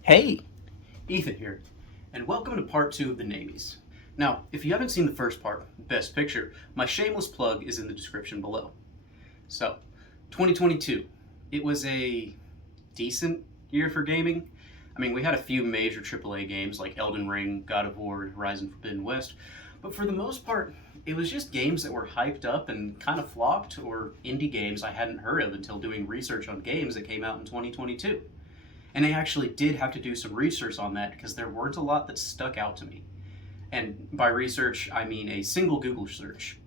Hey, Ethan here, and welcome to part 2 of the Namies. Now, if you haven't seen the first part, Best Picture, my shameless plug is in the description below. So, 2022, it was a decent year for gaming. I mean, we had a few major AAA games like Elden Ring, God of War, Horizon Forbidden West, but for the most part, it was just games that were hyped up and kind of flopped, or indie games I hadn't heard of until doing research on games that came out in 2022. And I actually did have to do some research on that because there weren't a lot that stuck out to me. And by research, I mean a single Google search.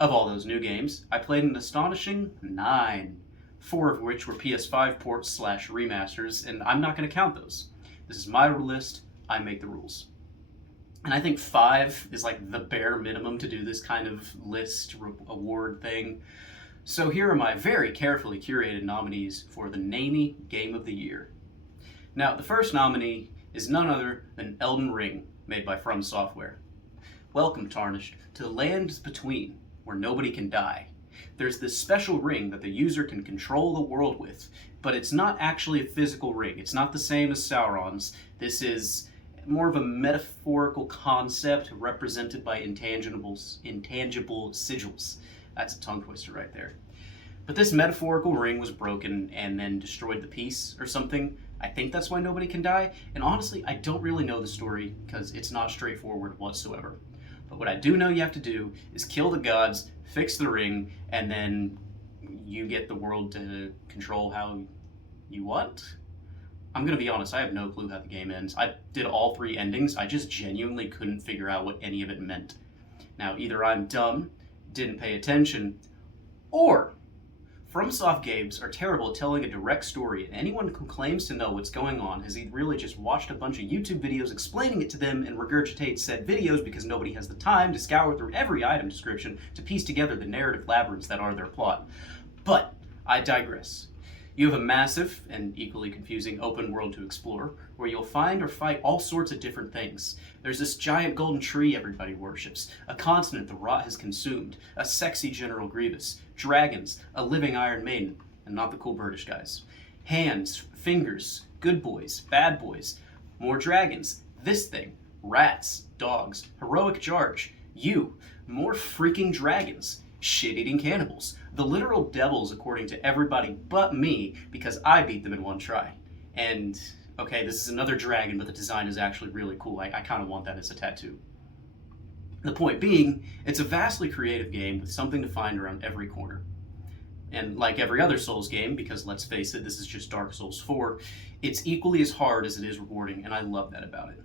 Of all those new games, I played an astonishing 9, 4 of which were PS5 ports slash remasters, and I'm not going to count those. This is my list, I make the rules. And I think 5 is like the bare minimum to do this kind of list award thing. So here are my very carefully curated nominees for the Namey Game of the Year. Now, the first nominee is none other than Elden Ring, made by From Software. Welcome, Tarnished, to the lands between, where nobody can die. There's this special ring that the user can control the world with, but it's not actually a physical ring. It's not the same as Sauron's. This is more of a metaphorical concept represented by intangible sigils. That's a tongue twister right there. But this metaphorical ring was broken and then destroyed the piece or something. I think that's why nobody can die. And honestly, I don't really know the story because it's not straightforward whatsoever. But what I do know you have to do is kill the gods, fix the ring, and then you get the world to control how you want. I'm going to be honest, I have no clue how the game ends. I did all 3 endings. I just genuinely couldn't figure out what any of it meant. Now, either I'm dumb, didn't pay attention, or FromSoft games are terrible at telling a direct story, and anyone who claims to know what's going on has either really just watched a bunch of YouTube videos explaining it to them and regurgitate said videos because nobody has the time to scour through every item description to piece together the narrative labyrinths that are their plot. But I digress. You have a massive and equally confusing open world to explore, where you'll find or fight all sorts of different things. There's this giant golden tree everybody worships, a continent the rot has consumed, a sexy General Grievous, dragons, a living Iron Maiden, and not the cool British guys. Hands, fingers, good boys, bad boys, more dragons, this thing, rats, dogs, heroic charge, you, more freaking dragons, shit-eating cannibals, the literal devils according to everybody but me because I beat them in one try. And, okay, this is another dragon, but the design is actually really cool. I kind of want that as a tattoo. The point being, it's a vastly creative game with something to find around every corner. And like every other Souls game, because let's face it, this is just Dark Souls 4, it's equally as hard as it is rewarding, and I love that about it.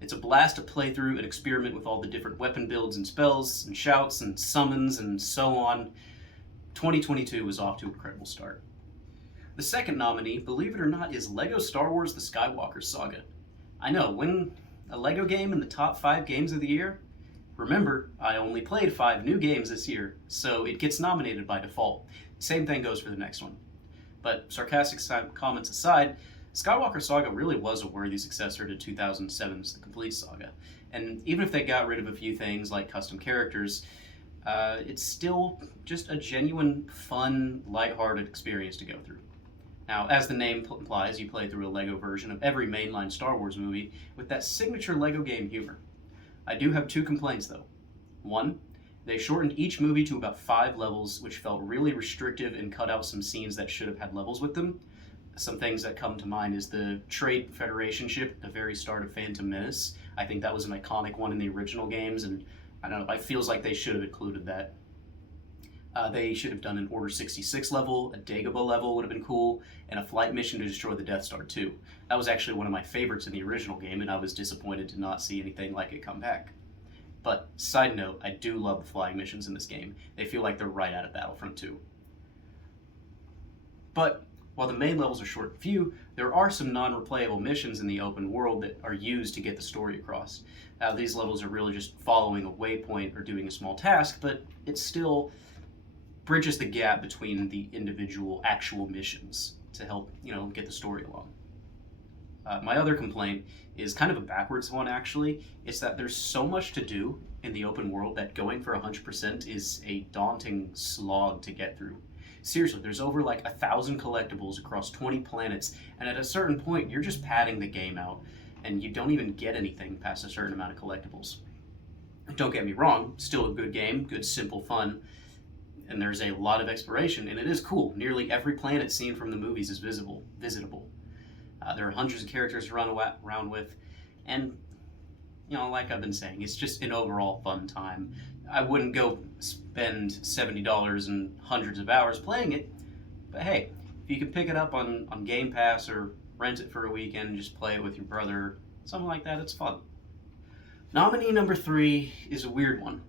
It's a blast to play through and experiment with all the different weapon builds and spells and shouts and summons and so on. 2022 was off to an incredible start. The second nominee, believe it or not, is LEGO Star Wars The Skywalker Saga. I know, win a LEGO game in the top 5 games of the year? Remember, I only played 5 new games this year, so it gets nominated by default. Same thing goes for the next one. But sarcastic comments aside, Skywalker Saga really was a worthy successor to 2007's The Complete Saga. And even if they got rid of a few things like custom characters, it's still just a genuine, fun, lighthearted experience to go through. Now, as the name implies, you play through a LEGO version of every mainline Star Wars movie with that signature LEGO game humor. I do have 2 complaints though. 1, they shortened each movie to about 5 levels, which felt really restrictive and cut out some scenes that should have had levels with them. Some things that come to mind is the Trade Federation ship at the very start of Phantom Menace. I think that was an iconic one in the original games, and I don't know, it feels like they should have included that. They should have done an Order 66 level, a Dagobah level would have been cool, and a flight mission to destroy the Death Star too. That was actually one of my favorites in the original game, and I was disappointed to not see anything like it come back. But, side note, I do love the flying missions in this game. They feel like they're right out of Battlefront 2. But, while the main levels are short and few, there are some non-replayable missions in the open world that are used to get the story across. Now, these levels are really just following a waypoint or doing a small task, but it still bridges the gap between the individual actual missions to help, get the story along. My other complaint is kind of a backwards one, actually. It's that there's so much to do in the open world that going for 100% is a daunting slog to get through. Seriously, there's over like 1,000 collectibles across 20 planets, and at a certain point, you're just padding the game out, and you don't even get anything past a certain amount of collectibles. Don't get me wrong, still a good game, good simple fun, and there's a lot of exploration, and it is cool. Nearly every planet seen from the movies is visitable. There are hundreds of characters to run around with, and like I've been saying, it's just an overall fun time. I wouldn't go spend $70 and hundreds of hours playing it, but hey, if you can pick it up on Game Pass or rent it for a weekend, just play it with your brother, something like that, it's fun. Nominee number 3 is a weird one,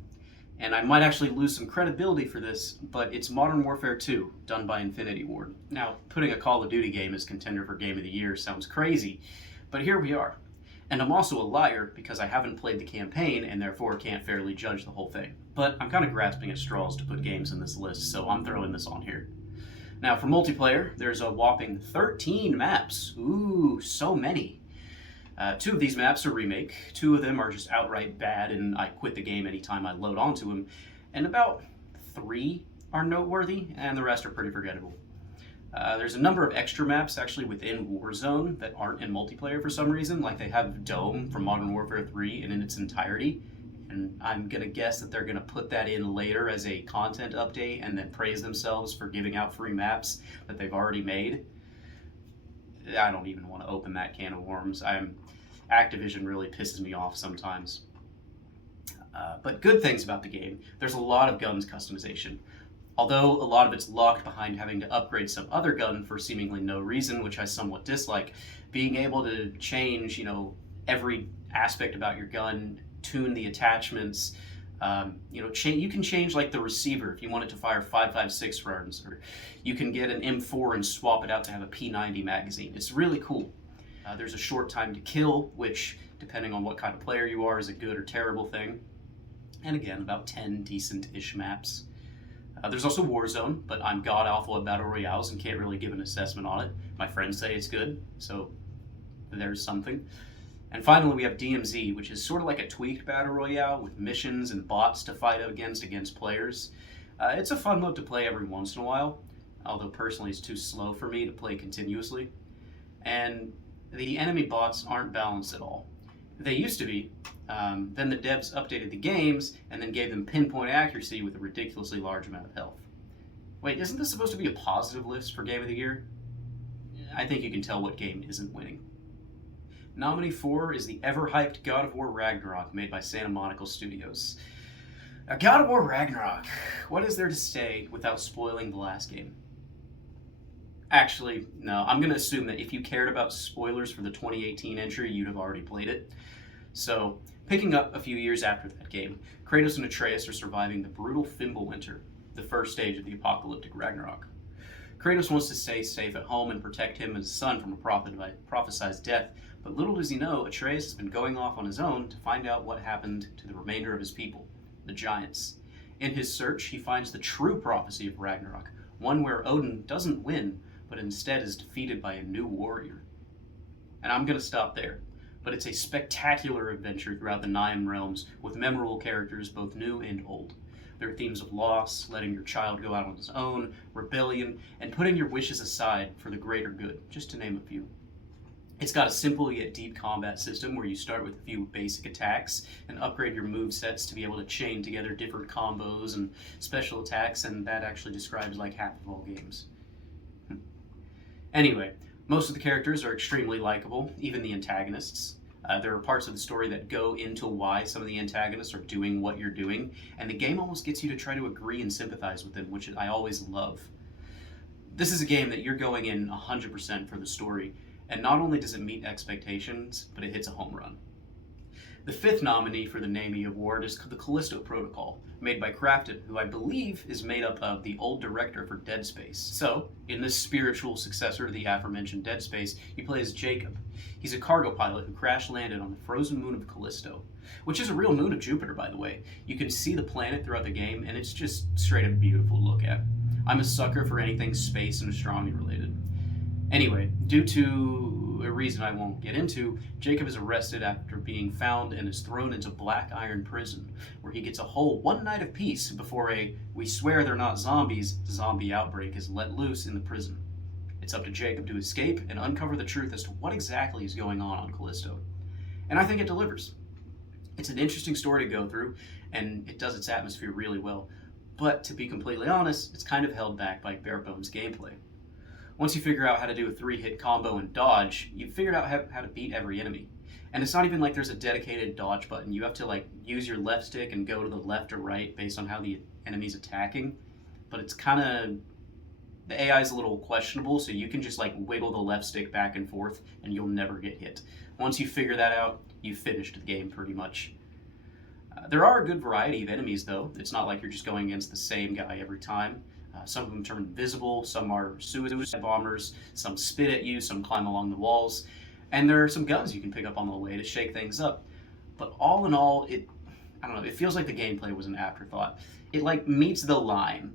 and I might actually lose some credibility for this, but it's Modern Warfare 2, done by Infinity Ward. Now, putting a Call of Duty game as contender for Game of the Year sounds crazy, but here we are. And I'm also a liar because I haven't played the campaign and therefore can't fairly judge the whole thing. But I'm kind of grasping at straws to put games in this list, so I'm throwing this on here. Now, for multiplayer, there's a whopping 13 maps. Ooh, so many. 2 of these maps are remake, 2 of them are just outright bad and I quit the game anytime I load onto them, and about 3 are noteworthy, and the rest are pretty forgettable. There's a number of extra maps actually within Warzone that aren't in multiplayer for some reason, like they have Dome from Modern Warfare 3 in its entirety, and I'm going to guess that they're going to put that in later as a content update and then praise themselves for giving out free maps that they've already made. I don't even want to open that can of worms. Activision really pisses me off sometimes. But good things about the game, there's a lot of guns customization. Although a lot of it's locked behind having to upgrade some other gun for seemingly no reason, which I somewhat dislike, being able to change, every aspect about your gun, tune the attachments, you can change like the receiver if you want it to fire 5.56 rounds, or you can get an M4 and swap it out to have a P90 magazine. It's really cool. There's a short time to kill, which, depending on what kind of player you are, is a good or terrible thing. And again, about 10 decent-ish maps. There's also Warzone, but I'm god-awful at Battle Royales and can't really give an assessment on it. My friends say it's good, so there's something. And finally, we have DMZ, which is sort of like a tweaked Battle Royale with missions and bots to fight against players. It's a fun mode to play every once in a while, although personally it's too slow for me to play continuously. And the enemy bots aren't balanced at all. They used to be. Then the devs updated the games and then gave them pinpoint accuracy with a ridiculously large amount of health. Wait, isn't this supposed to be a positive list for Game of the Year? I think you can tell what game isn't winning. Nominee 4 is the ever-hyped God of War Ragnarok, made by Santa Monica Studios. Now, God of War Ragnarok, what is there to say without spoiling the last game? Actually, no, I'm going to assume that if you cared about spoilers for the 2018 entry, you'd have already played it. So, picking up a few years after that game, Kratos and Atreus are surviving the brutal Fimbulwinter, the first stage of the apocalyptic Ragnarok. Kratos wants to stay safe at home and protect him and his son from a prophesized death, but little does he know, Atreus has been going off on his own to find out what happened to the remainder of his people, the Giants. In his search, he finds the true prophecy of Ragnarok, one where Odin doesn't win, but instead is defeated by a new warrior. And I'm going to stop there, but it's a spectacular adventure throughout the 9 realms with memorable characters both new and old. There are themes of loss, letting your child go out on his own, rebellion, and putting your wishes aside for the greater good, just to name a few. It's got a simple yet deep combat system where you start with a few basic attacks and upgrade your movesets to be able to chain together different combos and special attacks, and that actually describes like half of all games. Anyway, most of the characters are extremely likable, even the antagonists. There are parts of the story that go into why some of the antagonists are doing what you're doing, and the game almost gets you to try to agree and sympathize with them, which I always love. This is a game that you're going in 100% for the story, and not only does it meet expectations, but it hits a home run. The 5th nominee for the NAMI award is the Callisto Protocol, made by Crafted, who I believe is made up of the old director for Dead Space. So, in this spiritual successor to the aforementioned Dead Space, you play as Jacob. He's a cargo pilot who crash-landed on the frozen moon of Callisto, which is a real moon of Jupiter, by the way. You can see the planet throughout the game, and it's just straight up beautiful to look at. I'm a sucker for anything space and astronomy related. Anyway, due to a reason I won't get into, Jacob is arrested after being found and is thrown into Black Iron Prison, where he gets a whole one night of peace before a "we swear they're not zombies" zombie outbreak is let loose in the prison. It's up to Jacob to escape and uncover the truth as to what exactly is going on Callisto. And I think it delivers. It's an interesting story to go through, and it does its atmosphere really well. But to be completely honest, it's kind of held back by bare bones gameplay. Once you figure out how to do a 3-hit combo and dodge, you've figured out how to beat every enemy. And it's not even like there's a dedicated dodge button. You have to use your left stick and go to the left or right based on how the enemy's attacking. But it's kind of, the AI is a little questionable, so you can just wiggle the left stick back and forth and you'll never get hit. Once you figure that out, you've finished the game pretty much. There are a good variety of enemies, though. It's not like you're just going against the same guy every time. Some of them turn invisible, some are suicide bombers, some spit at you, some climb along the walls, and there are some guns you can pick up on the way to shake things up. But all in all, I don't know, it feels like the gameplay was an afterthought. It meets the line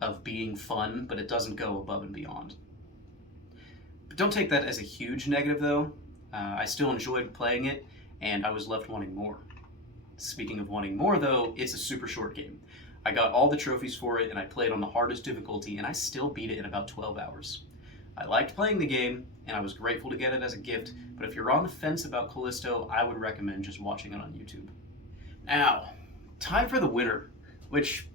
of being fun, but it doesn't go above and beyond. But don't take that as a huge negative, though. I still enjoyed playing it, and I was left wanting more. Speaking of wanting more, though, it's a super short game. I got all the trophies for it, and I played on the hardest difficulty, and I still beat it in about 12 hours. I liked playing the game, and I was grateful to get it as a gift, but if you're on the fence about Callisto, I would recommend just watching it on YouTube. Now, time for the winner, which,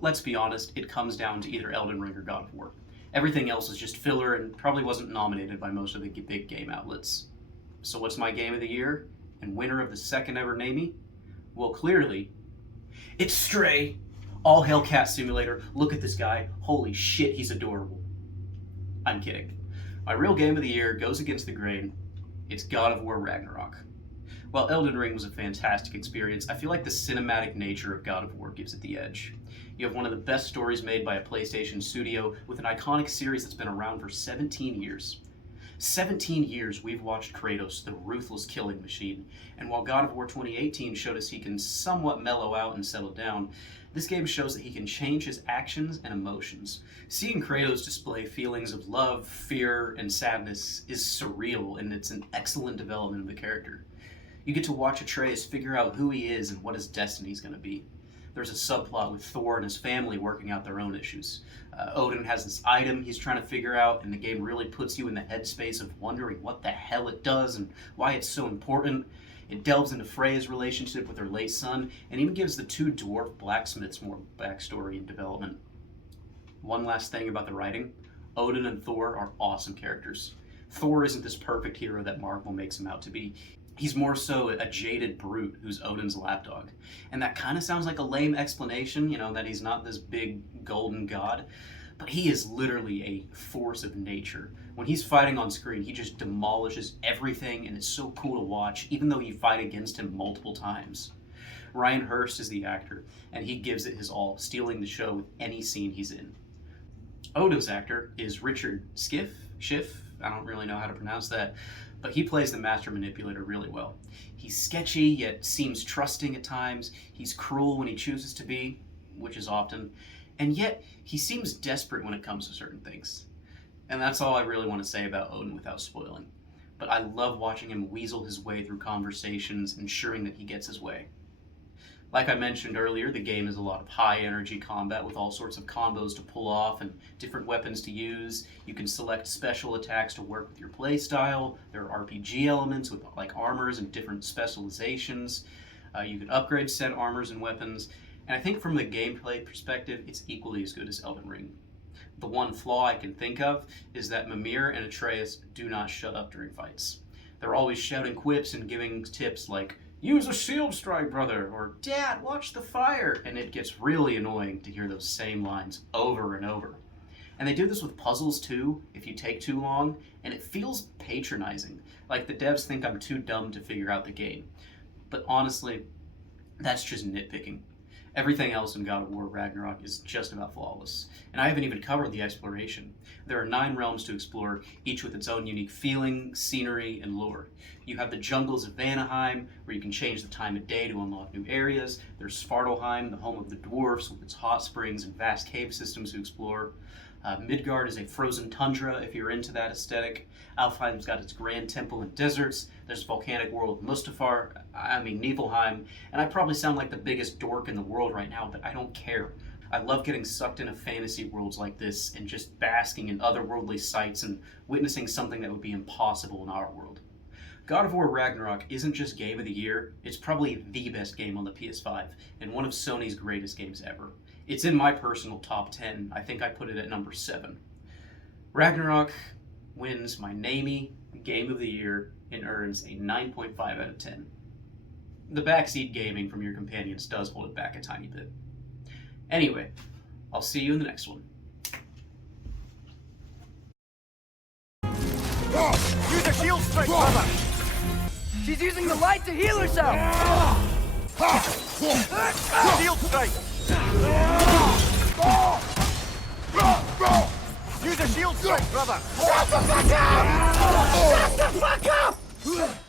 let's be honest, it comes down to either Elden Ring or God of War. Everything else is just filler and probably wasn't nominated by most of the big game outlets. So what's my game of the year, and winner of the second ever Namey? Well, clearly, it's Stray. All hail Cat Simulator. Look at this guy. Holy shit, he's adorable. I'm kidding. My real game of the year goes against the grain. It's God of War Ragnarok. While Elden Ring was a fantastic experience, I feel like the cinematic nature of God of War gives it the edge. You have one of the best stories made by a PlayStation studio with an iconic series that's been around for 17 years. 17 years we've watched Kratos, the ruthless killing machine, and while God of War 2018 showed us he can somewhat mellow out and settle down, this game shows that he can change his actions and emotions. Seeing Kratos display feelings of love, fear, and sadness is surreal, and it's an excellent development of the character. You get to watch Atreus figure out who he is and what his destiny is going to be. There's a subplot with Thor and his family working out their own issues. Odin has this item he's trying to figure out, and the game really puts you in the headspace of wondering what the hell it does and why it's so important. It delves into Freya's relationship with her late son, and even gives the two dwarf blacksmiths more backstory and development. One last thing about the writing, Odin and Thor are awesome characters. Thor isn't this perfect hero that Marvel makes him out to be. He's more so a jaded brute who's Odin's lapdog. And that kind of sounds like a lame explanation, that he's not this big golden god. But he is literally a force of nature. When he's fighting on screen, he just demolishes everything, and it's so cool to watch, even though you fight against him multiple times. Ryan Hurst is the actor, and he gives it his all, stealing the show with any scene he's in. Odo's actor is Richard Schiff, I don't really know how to pronounce that, but he plays the master manipulator really well. He's sketchy, yet seems trusting at times. He's cruel when he chooses to be, which is often, and yet he seems desperate when it comes to certain things. And that's all I really want to say about Odin without spoiling. But I love watching him weasel his way through conversations, ensuring that he gets his way. Like I mentioned earlier, the game is a lot of high-energy combat with all sorts of combos to pull off and different weapons to use. You can select special attacks to work with your playstyle. There are RPG elements with armors and different specializations. You can upgrade said armors and weapons. And I think from the gameplay perspective, it's equally as good as Elden Ring. The one flaw I can think of is that Mimir and Atreus do not shut up during fights. They're always shouting quips and giving tips like, "Use a shield strike, brother," or "Dad, watch the fire," and it gets really annoying to hear those same lines over and over. And they do this with puzzles too, if you take too long, and it feels patronizing, like the devs think I'm too dumb to figure out the game. But honestly, that's just nitpicking. Everything else in God of War Ragnarok is just about flawless, and I haven't even covered the exploration. There are 9 realms to explore, each with its own unique feeling, scenery, and lore. You have the jungles of Vanaheim, where you can change the time of day to unlock new areas. There's Svartalfheim, the home of the dwarfs, with its hot springs and vast cave systems to explore. Midgard is a frozen tundra if you're into that aesthetic. Alfheim's got its grand temple and deserts. There's volcanic world Mustafar, Niflheim, and I probably sound like the biggest dork in the world right now, but I don't care. I love getting sucked into fantasy worlds like this and just basking in otherworldly sights and witnessing something that would be impossible in our world. God of War Ragnarok isn't just Game of the Year, it's probably the best game on the PS5 and one of Sony's greatest games ever. It's in my personal top 10. I think I put it at number 7. Ragnarok wins my Namey Game of the Year and earns a 9.5 out of 10. The backseat gaming from your companions does hold it back a tiny bit. Anyway, I'll see you in the next one. Use a shield strike, brother! She's using the light to heal herself! Shield strike! Use a shield strike, brother! Shut the fuck up! Shut the fuck up!